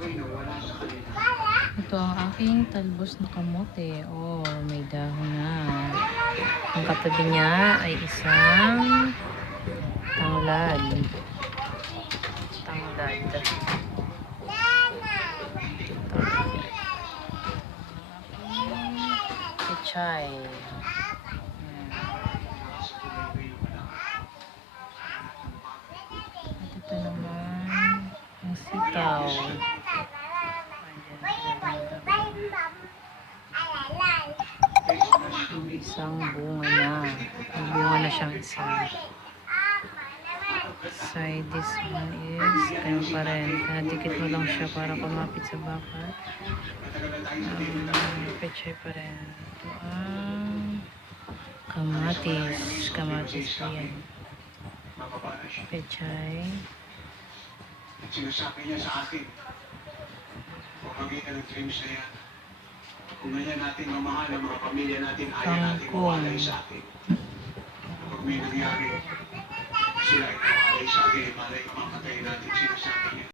Ito ang aking talbos na kamote. Oh, may dahon na. Ang katabi niya ay isang tanglad. Tanglad. Pechay. At ito naman ang sitaw. Isang bunga na. May bunga na siyang isa. So, this one is, ganun pa rin. Pinadikit mo lang siya para kumapit sa bakat. Pechay pa rin. Ito ang kamatis. Kamatis po yan. Pechay. Sinasabi niya sa akin, kung kami ka nag-dreams na yan, kung ganyan natin mamahal ang mga pamilya natin, ayaw natin mawalay sa atin. Pag may nangyari, sila ay nawalay sa atin, malay mamatay natin, sinasabi niya.